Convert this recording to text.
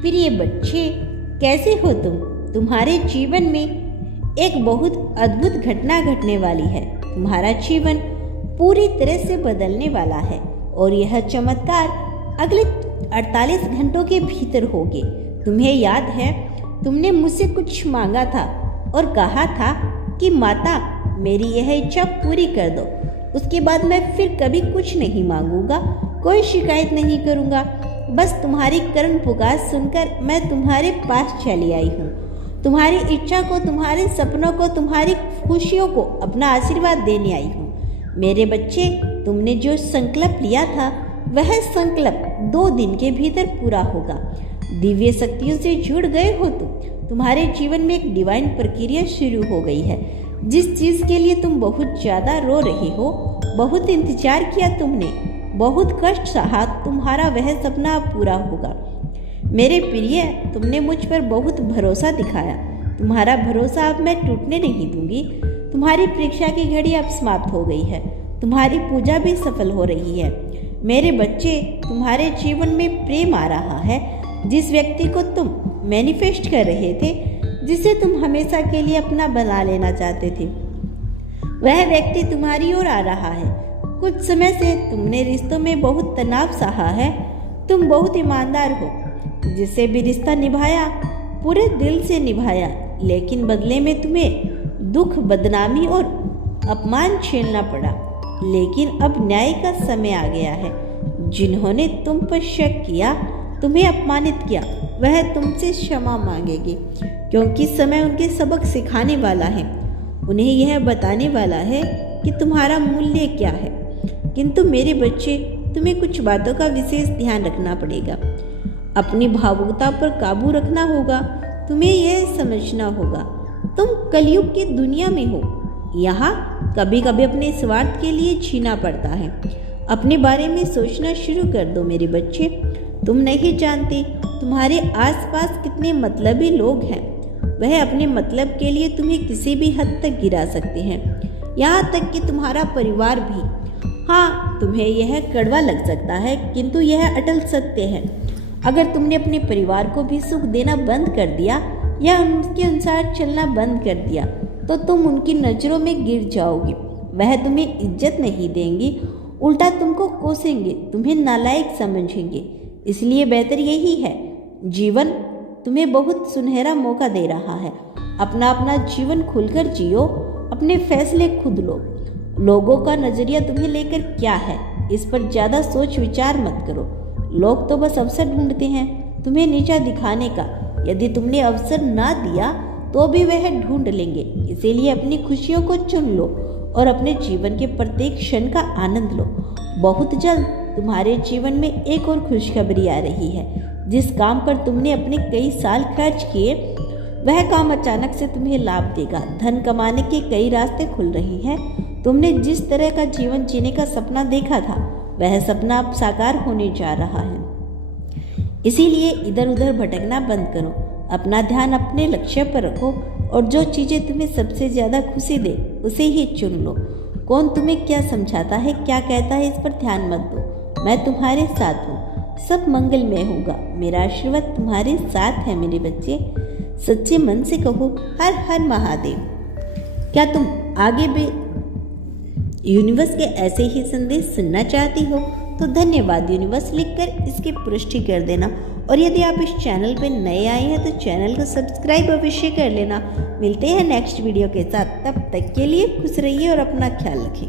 प्रिय बच्चे, कैसे हो तुम? तुम्हारे जीवन में एक बहुत अद्भुत घटना घटने वाली है। तुम्हारा जीवन पूरी तरह से बदलने वाला है और यह चमत्कार अगले 48 घंटों के भीतर होगे। तुम्हें याद है, तुमने मुझसे कुछ मांगा था और कहा था कि माता, मेरी यह इच्छा पूरी कर दो। उसके बाद मैं फिर कभी कुछ नहीं मांगूंगा, कोई शिकायत नहीं करूंगा। बस तुम्हारी करुण पुकार सुनकर मैं तुम्हारे पास चली आई हूँ। तुम्हारी इच्छा को, तुम्हारे सपनों को, तुम्हारी खुशियों को अपना आशीर्वाद देने आई हूँ। मेरे बच्चे, तुमने जो संकल्प लिया था वह संकल्प 2 दिन के भीतर पूरा होगा। दिव्य शक्तियों से जुड़ गए हो तुम। तुम्हारे जीवन में एक डिवाइन प्रक्रिया शुरू हो गई है। जिस चीज़ के लिए तुम बहुत ज़्यादा रो रहे हो, बहुत इंतजार किया तुमने, बहुत कष्ट सहा, तुम्हारा वह सपना अब पूरा होगा। मेरे प्रिय, तुमने मुझ पर बहुत भरोसा दिखाया। तुम्हारा भरोसा अब मैं टूटने नहीं दूंगी। तुम्हारी परीक्षा की घड़ी अब समाप्त हो गई है। तुम्हारी पूजा भी सफल हो रही है। मेरे बच्चे, तुम्हारे जीवन में प्रेम आ रहा है। जिस व्यक्ति को तुम मैनिफेस्ट कर रहे थे, जिसे तुम हमेशा के लिए अपना बना लेना चाहते थे, वह व्यक्ति तुम्हारी ओर आ रहा है। कुछ समय से तुमने रिश्तों में बहुत तनाव सहा है। तुम बहुत ईमानदार हो, जिसे भी रिश्ता निभाया पूरे दिल से निभाया, लेकिन बदले में तुम्हें दुख, बदनामी और अपमान झेलना पड़ा। लेकिन अब न्याय का समय आ गया है। जिन्होंने तुम पर शक किया, तुम्हें अपमानित किया, वह तुमसे क्षमा मांगेगी, क्योंकि समय उनके सबक सिखाने वाला है। उन्हें यह बताने वाला है कि तुम्हारा मूल्य क्या है। किंतु मेरे बच्चे, तुम्हें कुछ बातों का विशेष ध्यान रखना पड़ेगा। अपनी भावुकता पर काबू रखना होगा। तुम्हें यह समझना होगा, तुम कलयुग की दुनिया में हो। यहाँ कभी कभी अपने स्वार्थ के लिए जीना पड़ता है। अपने बारे में सोचना शुरू कर दो मेरे बच्चे। तुम नहीं जानते तुम्हारे आसपास कितने मतलबी लोग हैं। वह अपने मतलब के लिए तुम्हें किसी भी हद तक गिरा सकते हैं, यहाँ तक कि तुम्हारा परिवार भी। हाँ, तुम्हें यह कड़वा लग सकता है, किंतु यह अटल सत्य है। अगर तुमने अपने परिवार को भी सुख देना बंद कर दिया या उनके अनुसार चलना बंद कर दिया, तो तुम उनकी नज़रों में गिर जाओगी। वह तुम्हें इज्जत नहीं देंगी, उल्टा तुमको कोसेंगे, तुम्हें नालायक समझेंगे। इसलिए बेहतर यही है, जीवन तुम्हें बहुत सुनहरा मौका दे रहा है। अपना जीवन खुलकर जियो, अपने फैसले खुद लो। लोगों का नज़रिया तुम्हें लेकर क्या है, इस पर ज़्यादा सोच विचार मत करो। लोग तो बस अवसर ढूंढते हैं तुम्हें नीचा दिखाने का। यदि तुमने अवसर ना दिया तो भी वह ढूंढ लेंगे। इसीलिए अपनी खुशियों को चुन लो और अपने जीवन के प्रत्येक क्षण का आनंद लो। बहुत जल्द तुम्हारे जीवन में एक और खुशखबरी आ रही है। जिस काम पर तुमने अपने कई साल खर्च किए, वह काम अचानक से तुम्हें लाभ देगा। धन कमाने के कई रास्ते खुल रहे हैं। तुमने जिस तरह का जीवन जीने का सपना देखा था, वह सपना अब साकार होने जा रहा है। इसीलिए इधर उधर भटकना बंद करो। अपना ध्यान अपने लक्ष्य पर रखो और जो चीज़ें तुम्हें सबसे ज़्यादा खुशी दे उसे ही चुन लो। कौन तुम्हें क्या समझाता है, क्या कहता है, इस पर ध्यान मत दो। मैं तुम्हारे साथ हूँ, सब मंगलमय होगा। मेरा आशीर्वाद तुम्हारे साथ है मेरे बच्चे। सच्चे मन से कहो, हर हर महादेव। क्या तुम आगे भी यूनिवर्स के ऐसे ही संदेश सुनना चाहती हो तो धन्यवाद यूनिवर्स लिखकर इसकी पुष्टि कर देना। और यदि आप इस चैनल पर नए आए हैं तो चैनल को सब्सक्राइब अवश्य कर लेना। मिलते हैं नेक्स्ट वीडियो के साथ, तब तक के लिए खुश रहिए और अपना ख्याल रखिए।